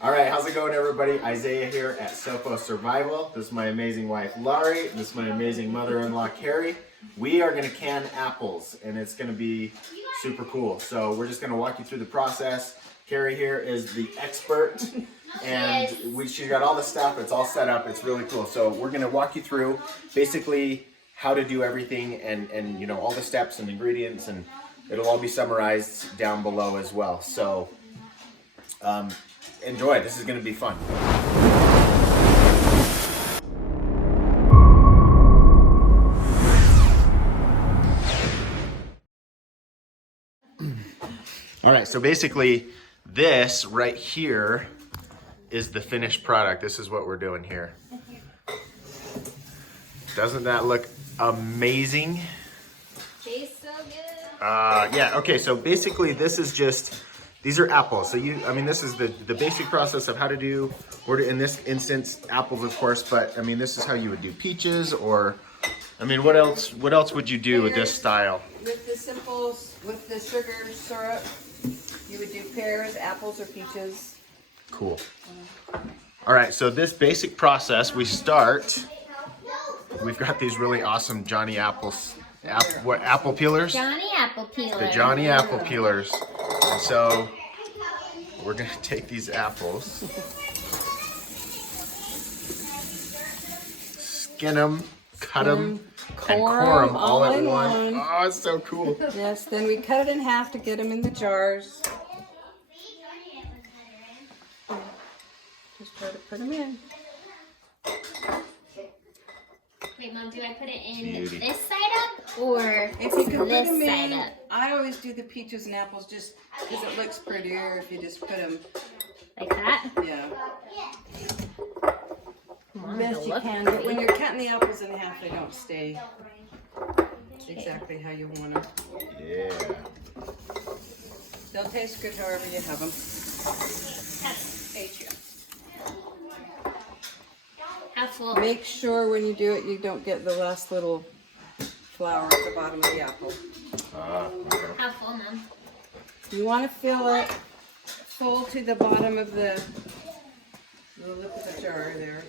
All right, how's it going, everybody? Isaiah here at Sopo Survival. This is my amazing wife, Laurie. This is my amazing mother-in-law, Carrie. We are gonna can apples, and it's gonna be super cool. So we're just gonna walk you through the process. Carrie here is the expert, and she got all the stuff. It's all set up. It's really cool. So we're gonna walk you through basically how to do everything, and you know, all the steps and ingredients, and it'll all be summarized down below as well. So enjoy. This is going to be fun. All right, so basically this right here is the finished product. This is what we're doing here. Doesn't that look amazing? Tastes so good. Yeah, okay, so basically this is just, these are apples. So this is the basic process of how to do, or in this instance, apples of course, but I mean, this is how you would do peaches, or, I mean, what else would you do with this style? With the simples, with the sugar syrup, you would do pears, apples, or peaches. Cool. All right, so this basic process, we start, we've got these really awesome Johnny apples. Apple peelers? Johnny apple peelers. The Johnny apple peelers. And so we're gonna take these apples, skin them, cut them, and core them all at once. Oh, it's so cool. Yes, then we cut it in half to get them in the jars. Just try to put them in. Wait, Mom, do I put it in Beauty. this side up or If you can put this them side in, up? I always do the peaches and apples just because it looks prettier if you just put them, Like that? yeah. Come on, Best it'll you look can, but pretty. when you're cutting the apples in half, they don't stay exactly how you want them. Yeah. They'll taste good however you have them. How full? Make sure when you do it, you don't get the last little flour at the bottom of the apple. Okay. How full, Mom? You want to fill it full to the bottom of the lip of the jar there.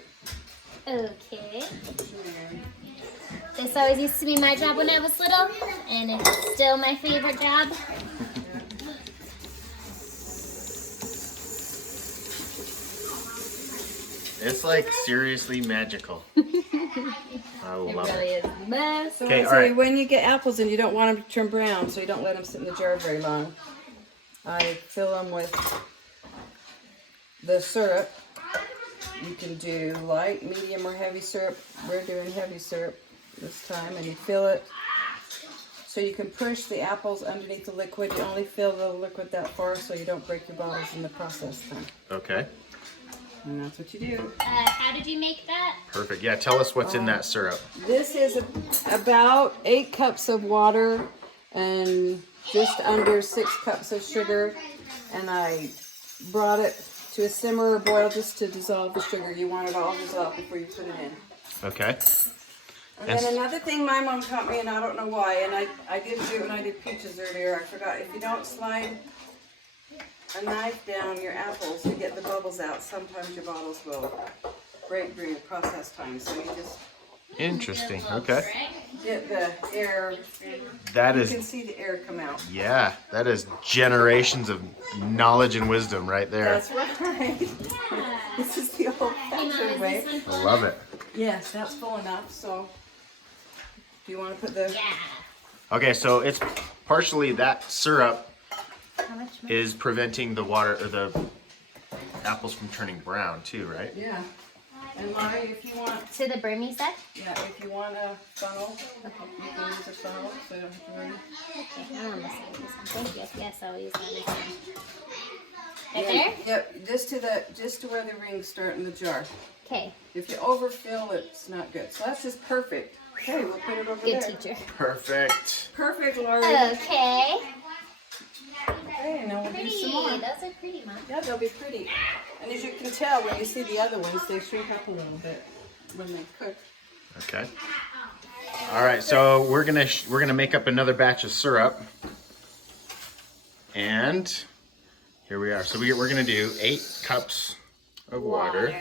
Okay. This always used to be my job when I was little, and it's still my favorite job. It's like seriously magical. I It love really it. is the best. So, Okay, so all right. when you get apples in, you don't want them to turn brown, so you don't let them sit in the jar very long. I fill them with the syrup. You can do light, medium, or heavy syrup. We're doing heavy syrup this time, and you fill it so you can push the apples underneath the liquid. You only fill the liquid that far so you don't break your bottles in the process time. Okay, And that's what you do. How did you make that? perfect. Yeah, tell us what's in that syrup. This is about 8 cups of water and just under 6 cups of sugar. And I brought it to a simmer or boil just to dissolve the sugar. You want it all dissolved before you put it in. Okay. And then another thing my mom taught me, and I don't know why, and I didn't do it when I did peaches earlier, I forgot. If you don't slide a knife down your apples to get the bubbles out, sometimes your bottles will break during the process time. So you just Interesting. Okay. get the air, That you can is, see the air come out. yeah, that is generations of knowledge and wisdom right there. That's right. This is the Hey, Mom, old-fashioned is way. this one full? I love it. Yes, that's full enough. So, do you want to put the? Yeah. Okay, so it's partially that syrup How much more? is preventing the water or the apples from turning brown too, right? Yeah. And Mari, if you want, To the Burmese side? yeah, if you want a funnel, you can use a funnel, so you don't have to worry. Okay, I want this one. Thank you. Yes, I'll use that next time. Right Yeah, there? Yep, just to where the rings start in the jar. Okay. If you overfill, it's not good. So that's just perfect. Okay, we'll put it over Good there. teacher. Perfect. Perfect, Lori. Okay. Okay, now we'll do Pretty. some more. Those are pretty, Mom. Yeah, they'll be pretty. And as you can tell, when you see the other ones, they shrink up a little bit when they cook. Okay. All right, so we're gonna make up another batch of syrup, and Here we are. So we're gonna do 8 cups of water.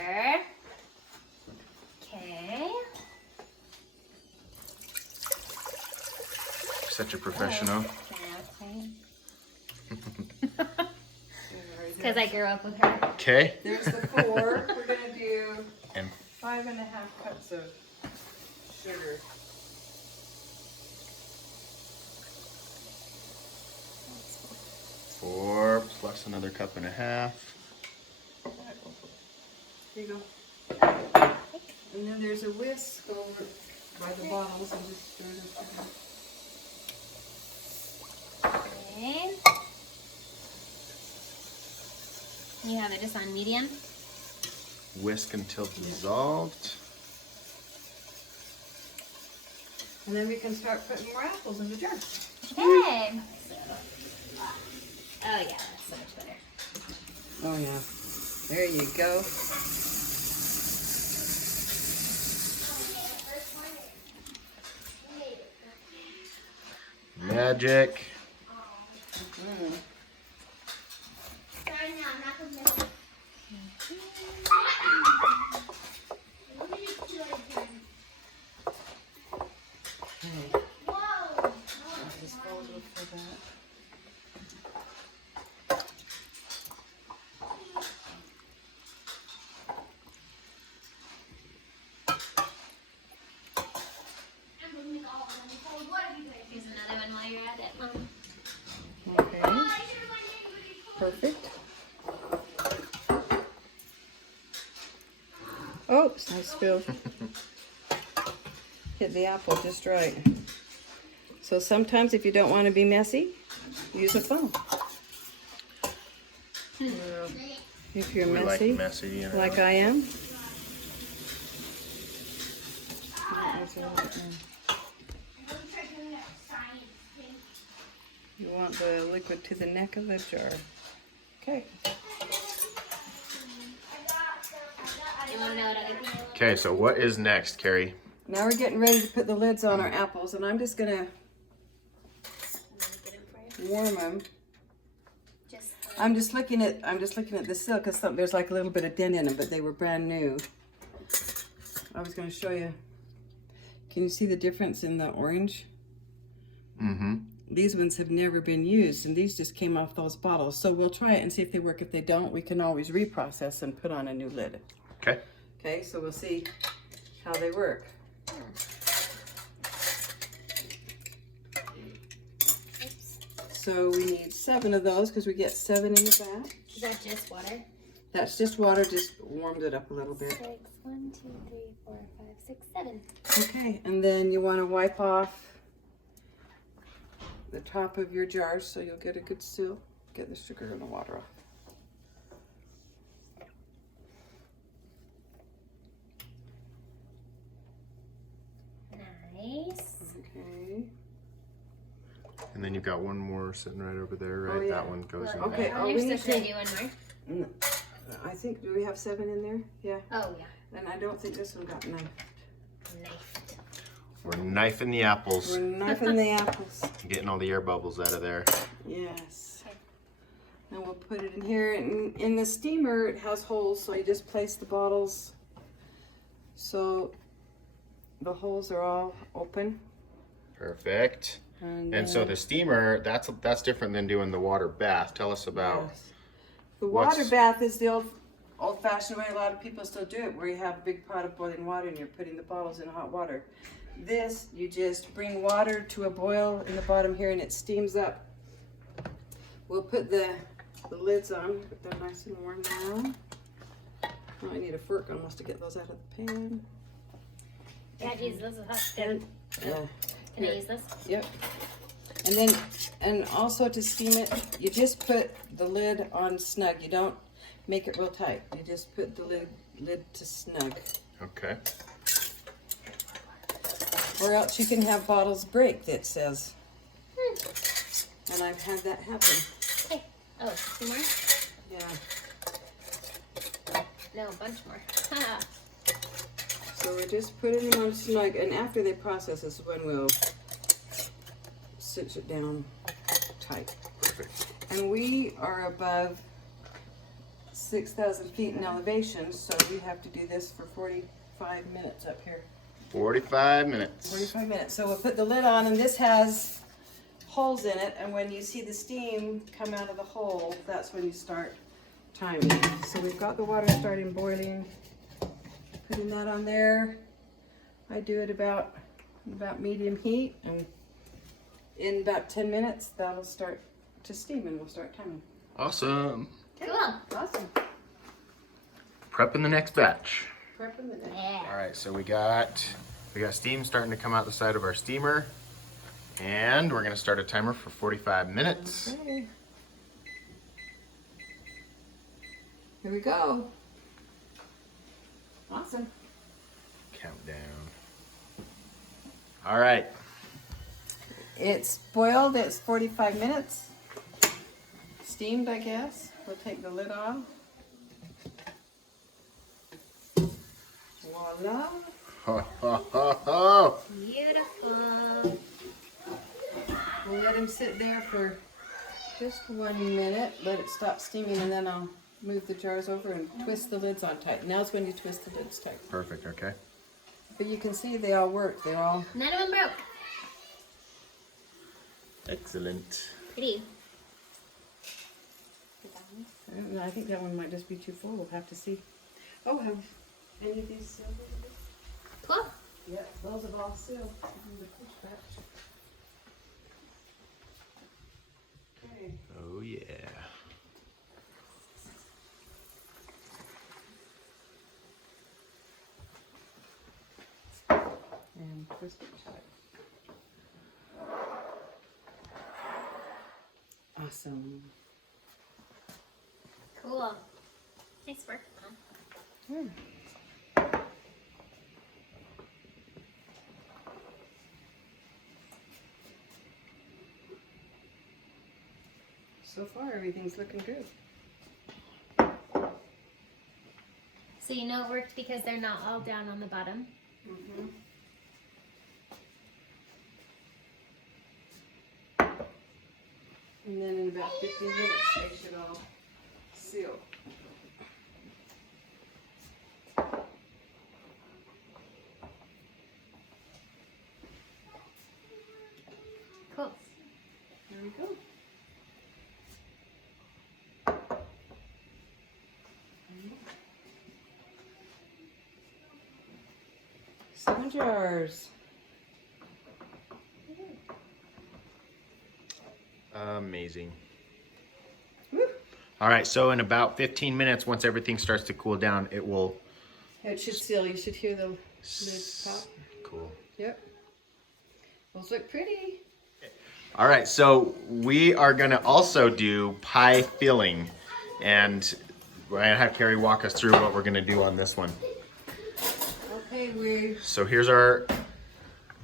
Okay. Such a professional. Because I grew up with her. Okay. There's the 4. We're gonna do And 5.5 cups of sugar. four plus another cup and a half. Here you go. And then there's a whisk over by the bottles and just stir it up. Okay. You have it just on medium? Whisk until dissolved. And then we can start putting more apples in the jar. Okay. Oh yeah, that's so much better. Oh yeah. There you go. Magic. Here's another one while you're at it, Mom. Okay. Perfect. Oops, I spilled. Hit the apple just right. So sometimes if you don't want to be messy, use a phone. If you're We messy, like messy, you know. like I am. You want the liquid to the neck of the jar. Okay. You want to know what other people Okay, so what is next, Carrie? Now we're getting ready to put the lids on our apples, and I'm just gonna get them for you? warm them. Just I'm just looking at the silk because there's like a little bit of dent in them, but they were brand new. I was going to show you. Can you see the difference in the orange? Mm-hmm. These ones have never been used, and these just came off those bottles. So we'll try it and see if they work. If they don't, we can always reprocess and put on a new lid. Okay. Okay, so we'll see how they work. So we need 7 of those because we get 7 in the back. Is that just water? That's just water, just warmed it up a little bit. 6, 1, 2, 3, 4, 5, 6, 7. Okay, and then you want to wipe off the top of your jars so you'll get a good seal. Get the sugar and the water off. Nice. Okay. And then you've got one more sitting right over there, right? Oh, yeah. That one goes in Okay, there. oh, we You're need supposed to to- do one more. I think, do we have 7 in there? Yeah. Oh yeah. And I don't think this one got knifed. Knifed. We're knifing the apples. We're knifing the apples. Getting all the air bubbles out of there. Yes. Now we'll put it in here. In the steamer, it has holes, so you just place the bottles so the holes are all open. Perfect. And so the steamer, that's different than doing the water bath. Tell us about Yes. The water bath is the old-fashioned way. A lot of people still do it, where you have a big pot of boiling water and you're putting the bottles in hot water. This, you just bring water to a boil in the bottom here and it steams up. We'll put the lids on, but they're nice and warm now. Oh, I need a fork almost to get those out of the pan. Yeah, geez, this is hot. Good. Yeah. Can I use this? Yep. And then, and also to steam it, you just put the lid on snug. You don't make it real tight. You just put the lid to snug. Okay. Or else you can have bottles break, that says. And I've had that happen. Okay. Oh, 2 more? Yeah. No, a bunch more. So we're just putting them on snug, and after they process is when we'll cinch it down tight. Perfect. And we are above 6,000 feet in elevation, so we have to do this for 45 minutes up here. 45 minutes. 45 minutes. So we'll put the lid on, and this has holes in it, and when you see the steam come out of the hole, that's when you start timing. So we've got the water starting boiling. Putting that on there. I do it about medium heat, and in about 10 minutes that'll start to steam and we'll start timing. Awesome. Cool. Awesome. Prepping the next batch. Prepping the next. Yeah. All right, so we got steam starting to come out the side of our steamer, and we're gonna start a timer for 45 minutes. Okay. Here we go. Awesome. Countdown. All right. It's boiled, it's 45 minutes. Steamed, I guess. We'll take the lid off. Voila. Ho, ho, ho, ho. Beautiful. We'll let him sit there for just 1 minute, let it stop steaming, and then I'll move the jars over and twist the lids on tight. Now's when you twist the lids tight. Perfect, okay. But you can see they all work. They're all... None of them broke. Excellent. Pretty. I think that one might just be too full. We'll have to see. Oh, have any of these sealed? Cool. Yeah, those have all sealed. Okay. Oh yeah. And twist it tight. Awesome. Cool. Nice work, Mom. So far, everything's looking good. So you know it worked because they're not all down on the bottom? Mm-hmm. And then in about 15 minutes, they should all seal. Cool. There we go. 7 jars. Amazing. Woo. All right, so in about 15 minutes, once everything starts to cool down, it will... It should seal. You should hear the lids pop. Cool. Yep. Those look pretty. All right, so we are gonna also do pie filling, and we're gonna have Carrie walk us through what we're gonna do on this one. Okay, So here's our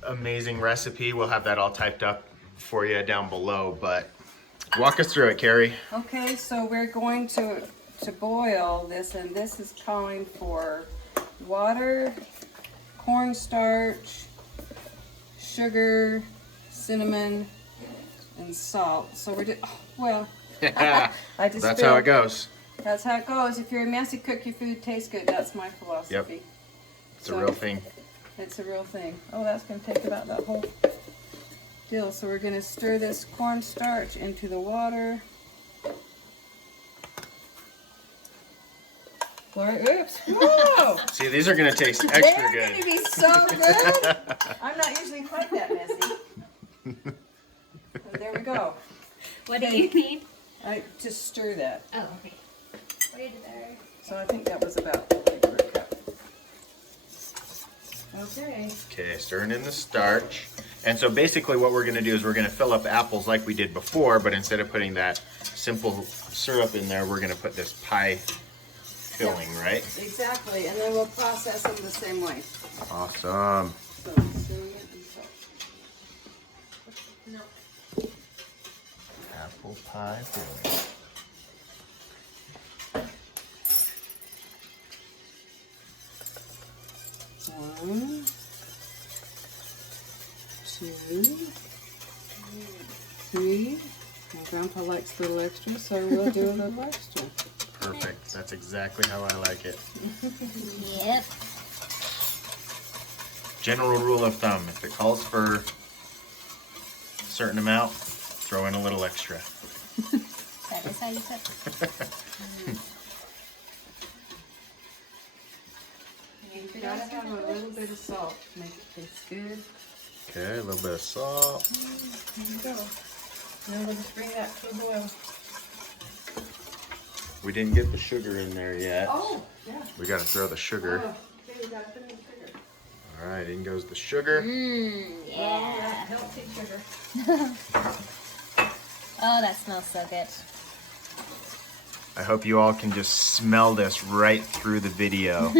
amazing recipe. We'll have that all typed up for you down below, but walk us through it, Carrie. Okay, so we're going to boil this, and this is calling for water, cornstarch, sugar, cinnamon, and salt. So we're just, I just That's how it goes. That's how it goes. If you're a messy cook, your food tastes good. That's my philosophy. Yep. It's a real thing. It's a real thing. Oh, that's going to take about that whole deal. So we're going to stir this cornstarch into the water. Oops. Whoa! See, these are gonna taste extra They're good. going to be so good. I'm not usually quite that messy. So there we go. What do you need? I just stir that. Oh, okay. Where did there? So I think that was about a quarter cup. Okay. Okay, stirring in the starch. And so basically what we're gonna do is we're gonna fill up apples like we did before, but instead of putting that simple syrup in there, we're gonna put this pie filling, right? Exactly, and then we'll process them the same way. Awesome. So, filling it and salt. No. Apple pie filling. One, two, three. My grandpa likes a little extra, so we'll do a little extra. Perfect. That's exactly how I like it. Yep. General rule of thumb, if it calls for a certain amount, throw in a little extra. That is how you cook. You gotta have a little bit of salt to make it taste good. Okay, a little bit of salt. There you go. Now we'll just bring that to a boil. We didn't get the sugar in there yet. Oh, yeah. We gotta throw the sugar. Oh, okay, you gotta put in the sugar. All right, in goes the sugar. Yeah. Healthy sugar. Oh, that smells so good. I hope you all can just smell this right through the video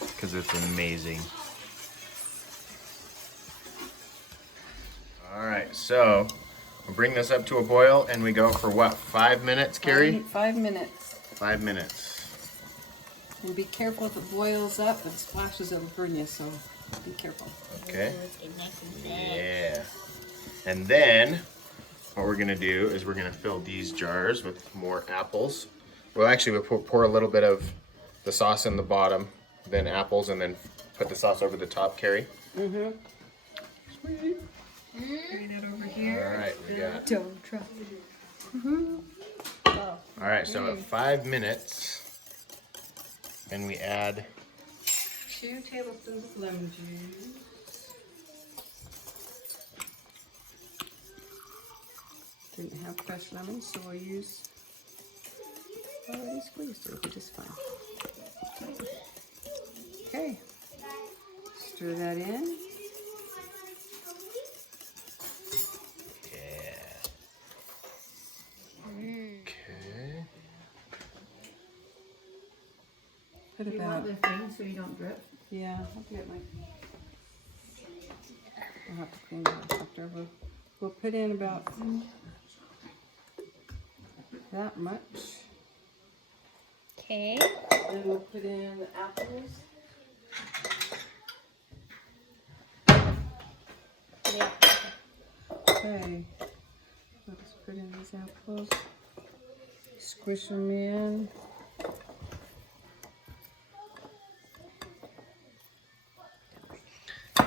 because it's amazing. All right, so we'll bring this up to a boil and we go for what, 5 minutes, Carrie? 5 minutes. 5 minutes. And be careful if it boils up and splashes, it'll burn you, so be careful. Okay. Ooh, it's getting nice and thick. Yeah. And then what we're gonna do is we're gonna fill these jars with more apples. Well, actually, we'll pour a little bit of the sauce in the bottom, then apples, and then put the sauce over the top, Carrie. Mm-hmm. Sweet. Bring that over here. All right, we got. Don't try. All right, so at 5 minutes, then we add 2 tablespoons of lemon juice. Didn't have fresh lemons, so we'll use already squeezed, it'll be just fine. Okay, stir that in. Yeah. Okay. Put You about, want the thing so you don't drip? yeah, I'll get my, I'll have to clean that after. We'll put in about that much. Okay. Then we'll put in the apples. Yeah. Okay, let's put in these apples. Squish them in.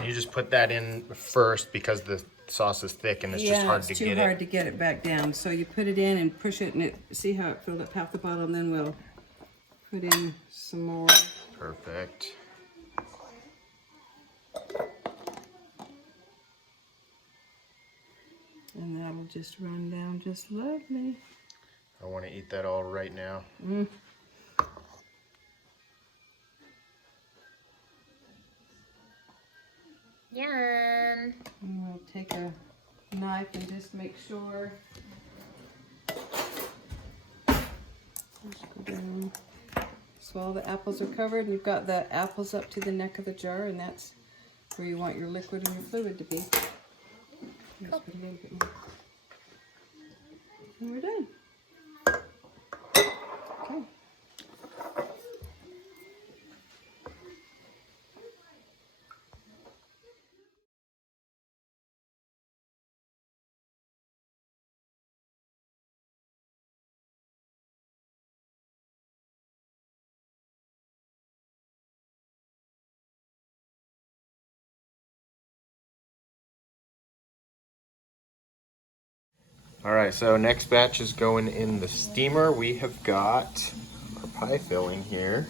You just put that in first because the sauce is thick and it's just hard to it's too get hard it. to get it back down. So you put it in and push it, and see how it filled up half the bottle, and then we'll put in some more. Perfect. And that'll just run down just lovely. I want to eat that all right now. Yum. And we'll take a knife and just make sure. Just go down. So all the apples are covered, and you've got the apples up to the neck of the jar, and that's where you want your liquid and your fluid to be. Just put a little bit more. And we're done. Okay. All right, so next batch is going in the steamer. We have got our pie filling here,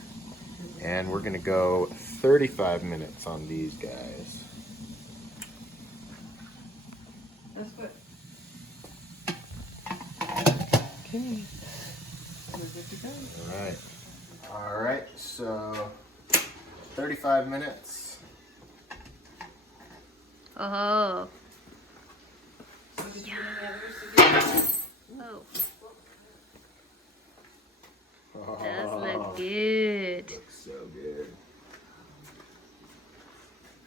and we're gonna go 35 minutes on these guys. That's what. Okay. We're good to go. All right, so 35 minutes. Oh. So did you get any others to do? Oh. Does look good. Looks so good.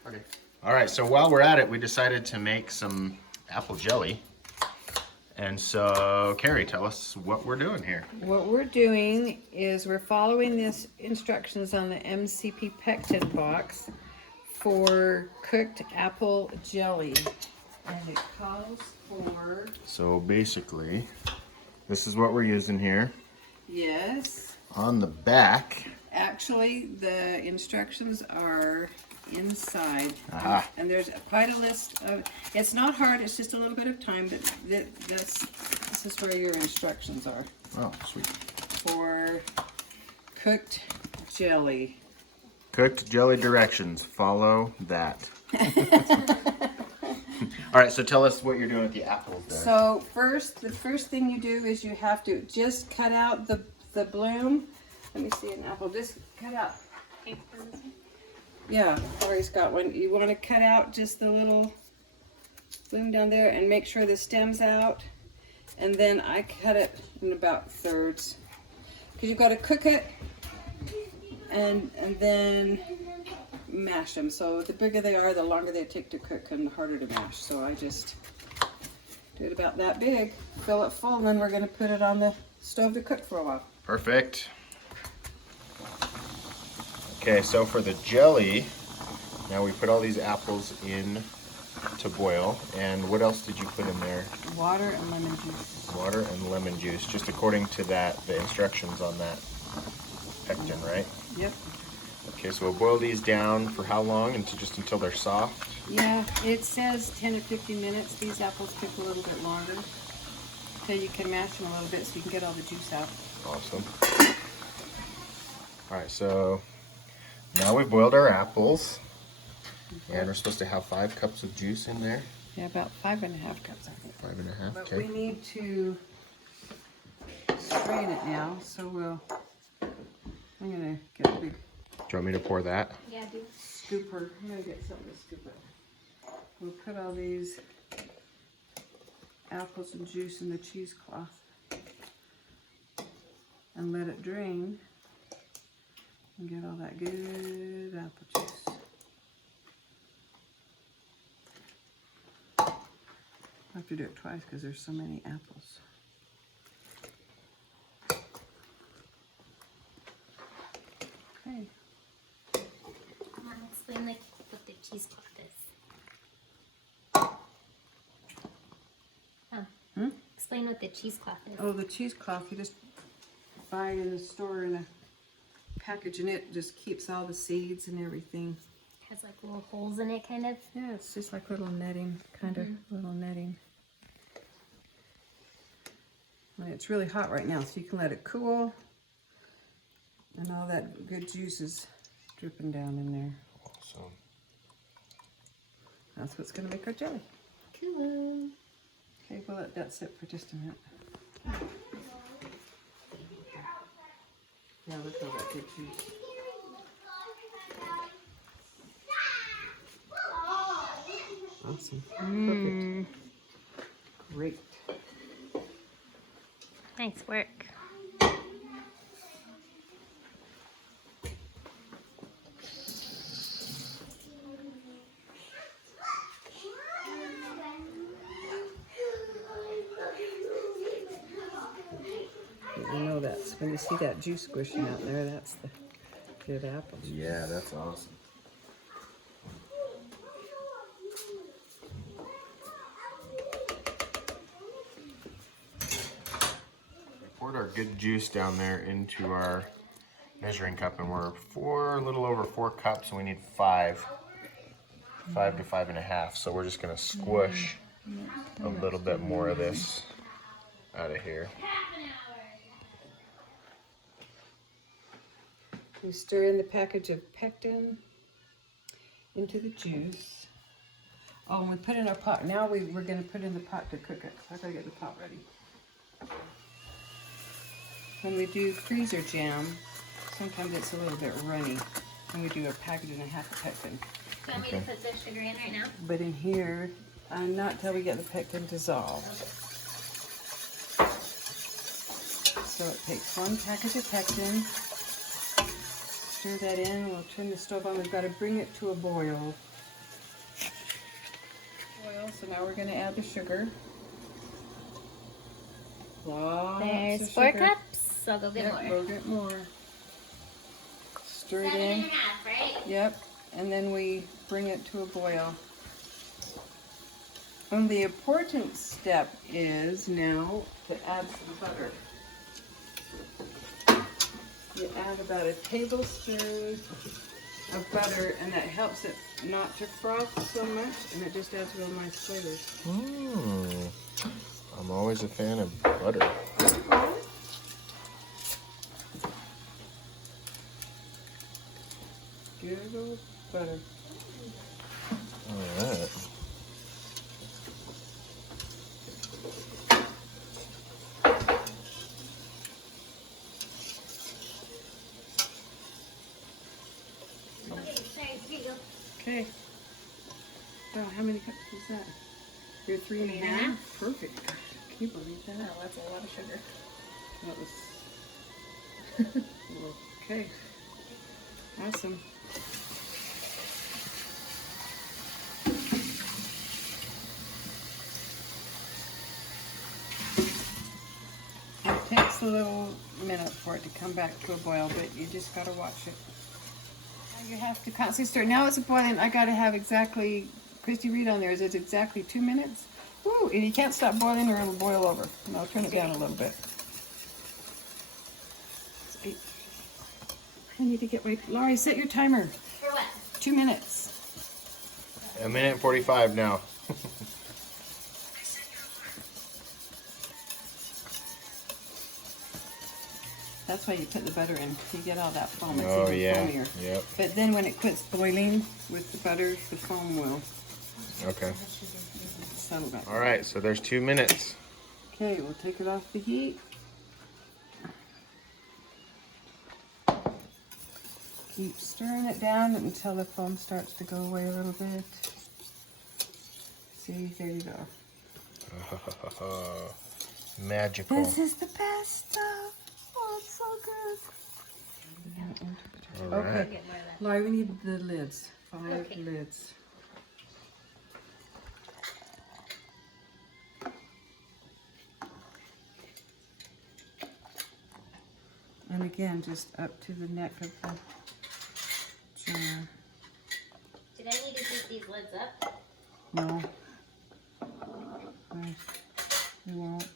Okay. All right, so while we're at it, we decided to make some apple jelly. And so, Carrie, tell us what we're doing here. What we're doing is we're following these instructions on the MCP pectin box for cooked apple jelly. And it calls for... So basically, this is what we're using here. Yes. On the back. Actually, the instructions are inside. Aha. And there's quite a list of, it's not hard, it's just a little bit of time, but this is where your instructions are. Oh, sweet. For cooked jelly. Cooked jelly directions. Follow that. All right, so tell us what you're doing with the apples there. So the first thing you do is you have to just cut out the bloom. Let me see an apple. Just cut out. Yeah, Lori's got one. You want to cut out just the little bloom down there and make sure the stem's out. And then I cut it in about thirds. Because you've got to cook it and then mash them. So the bigger they are, the longer they take to cook and the harder to mash. So I just do it about that big, fill it full, and then we're going to put it on the stove to cook for a while. Perfect. Okay, so for the jelly, now we put all these apples in to boil. And what else did you put in there? Water and lemon juice. Water and lemon juice, just according to the instructions on that pectin, right? Yep. Okay, so we'll boil these down for how long? Until they're soft? Yeah, it says 10 or 15 minutes. These apples take a little bit longer. So you can mash them a little bit so you can get all the juice out. Awesome. All right, so now we've boiled our apples, and we're supposed to have 5 cups of juice in there. Yeah, about 5.5 cups, I think. 5.5, But okay. we need to strain it now, so I'm gonna get a big Do you want me to pour that? Yeah, dude. scooper. I'm gonna get something to scoop it. We'll put all these apples and juice in the cheesecloth and let it drain and get all that good apple juice. I have to do it twice because there's so many apples. Okay. Explain what the cheesecloth is. Oh. Explain what the cheesecloth is. Oh, the cheesecloth, you just buy it in the store in a package, and it just keeps all the seeds and everything. Has like little holes in it, kind of. Yeah, it's just like little netting, kind of little netting. And it's really hot right now, so you can let it cool. And all that good juice is dripping down in there. Awesome. That's what's going to make our jelly. Cool. Okay, we'll let that sit for just a minute. Yeah, look at all that good juice. Awesome. Perfect. Great. Nice work. You know that's when you see that juice squishing out there, that's the good apple juice. Yeah, that's awesome. We poured our good juice down there into our measuring cup, and we're a little over 4 cups, and we need 5 to 5.5. So we're just gonna squish a little bit more of this out of here. We stir in the package of pectin into the juice. Oh, and we put in our pot. Now we're going to put in the pot to cook it. So I gotta get the pot ready. When we do freezer jam, sometimes it's a little bit runny. And we do a package and a half of pectin. Do you want me to put the sugar in right now? But in here, not till we get the pectin dissolved. So it takes 1 package of pectin. Stir that in. We'll turn the stove on. We've got to bring it to a boil. So now we're going to add the sugar. Lots There's of 4 sugar. cups. I'll go get more. We'll get more. Stir it 7.5, in. right? Yep. And then we bring it to a boil. And the important step is now to add some butter. You add about a tablespoon of butter, and that helps it not to froth so much, and it just adds real nice flavors. I'm always a fan of butter. Good old butter. All right. Okay. Oh, how many cups is that? You're 3.5? Perfect. Gosh, can you believe that? Oh, that's a lot of sugar. That was okay. Awesome. It takes a little minute for it to come back to a boil, but you just gotta watch it. You have to constantly stir. Now it's boiling. I gotta have exactly, Christy, read on there, is it exactly 2 minutes? Woo! And you can't stop boiling or it'll boil over. And I'll turn it down a little bit. I need to get my, Laurie, set your timer. For what? 2 minutes. 1:45 now. That's why you put the butter in. You get all that foam. It's Oh even yeah. foamier. Yep. But then when it quits boiling with the butter, the foam will Okay. settle back. All right. So there's 2 minutes. Okay, we'll take it off the heat. Keep stirring it down until the foam starts to go away a little bit. See, there you go. Magical. This is the best stuff. Oh, it's so good. All Okay, right. Laurie, we need the lids. 5 Okay. lids. And again, just up to the neck of the jar. Did I need to keep these lids up? No. No, we won't.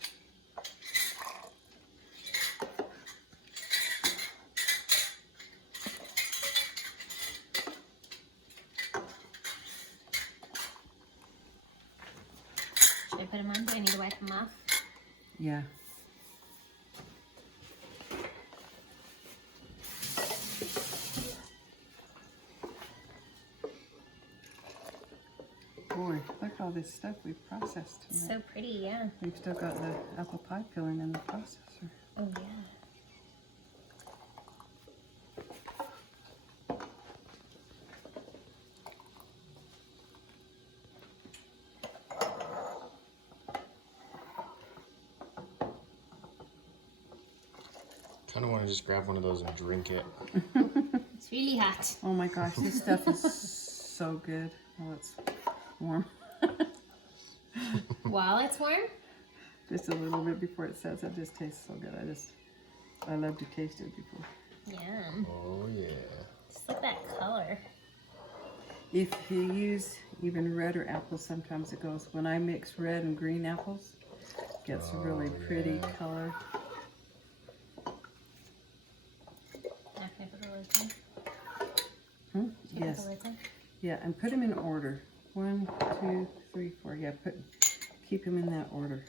Should I put them on? Do I need to wipe them off? Yeah. Boy, look at all this stuff we've processed tonight. So pretty, yeah. We've still got the apple pie filling in the processor. Oh, yeah. Kind of want to just grab one of those and drink it. It's really hot. Oh my gosh, this stuff is so good. Oh, it's warm. While it's warm? Just a little bit before it sets. It just tastes so good. I love to taste it before. Yum. Oh yeah. Just look at that color. If you use even redder apples, sometimes it goes. When I mix red and green apples, it gets a really pretty color. Can I put the lids on? Hmm? Should I Yes. put the lids on? Yeah, and put them in order. 1, 2, 3, 4. Yeah, keep them in that order.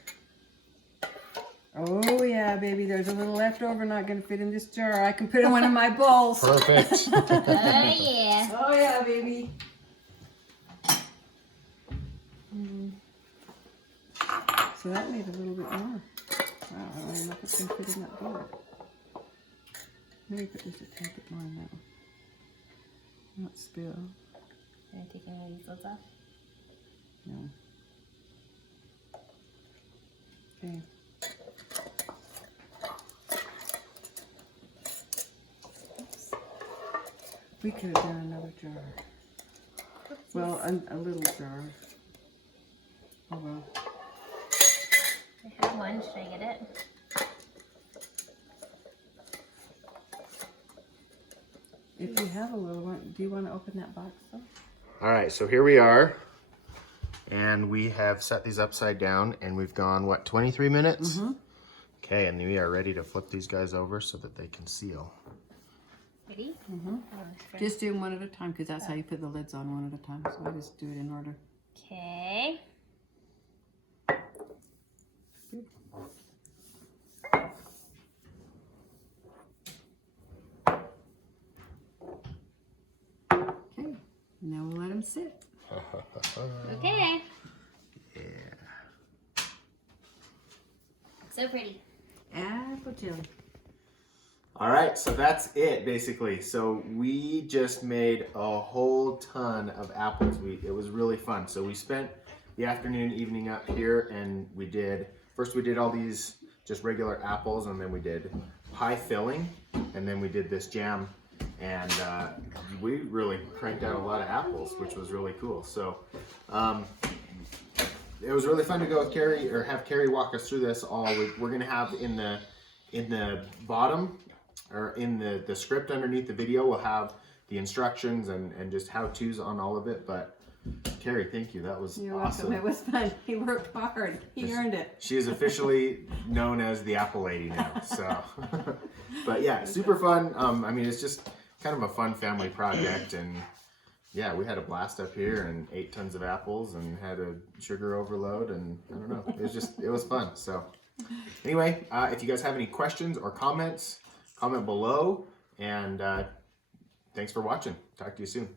Oh yeah, baby, there's a little left over, not gonna fit in this jar. I can put in one of my bowls. Perfect. Oh, yeah. Oh yeah, baby. So that made a little bit more. Wow, I don't even know if it's gonna fit in that bowl. Maybe put just a tad bit more in that one. Not spill. Are you taking one of these lids off? No. Okay. We could have done another jar. Well, a little jar. Oh well. I have one. Should I get it? If you have a little one, do you want to open that box though? All right, so here we are. And we have set these upside down and we've gone, what, 23 minutes? Mm-hmm. Okay, and we are ready to flip these guys over so that they can seal. pretty. Mm-hmm. Just do them one at a time because that's how you put the lids on one at a time. So I just do it in order. Okay. Okay. Now we'll let them sit. Okay. Yeah. So pretty. Apple jelly. All right, so that's it basically. So we just made a whole ton of apples. It was really fun. So we spent the afternoon, evening up here, and first we did all these just regular apples, and then we did pie filling, and then we did this jam, and we really cranked out a lot of apples, which was really cool. So it was really fun to go with Carrie, or have Carrie walk us through this all. We're gonna have in the bottom, or in the script underneath the video, we'll have the instructions and just how-tos on all of it. But Carrie, thank you. That was You're awesome. welcome. It was fun. He worked hard. He earned it. She is officially known as the Apple Lady now. So, but yeah, super fun. I mean, it's just kind of a fun family project, and yeah, we had a blast up here and ate tons of apples and had a sugar overload, and I don't know, it was fun. So anyway, if you guys have any questions or comments, comment below, and thanks for watching. Talk to you soon.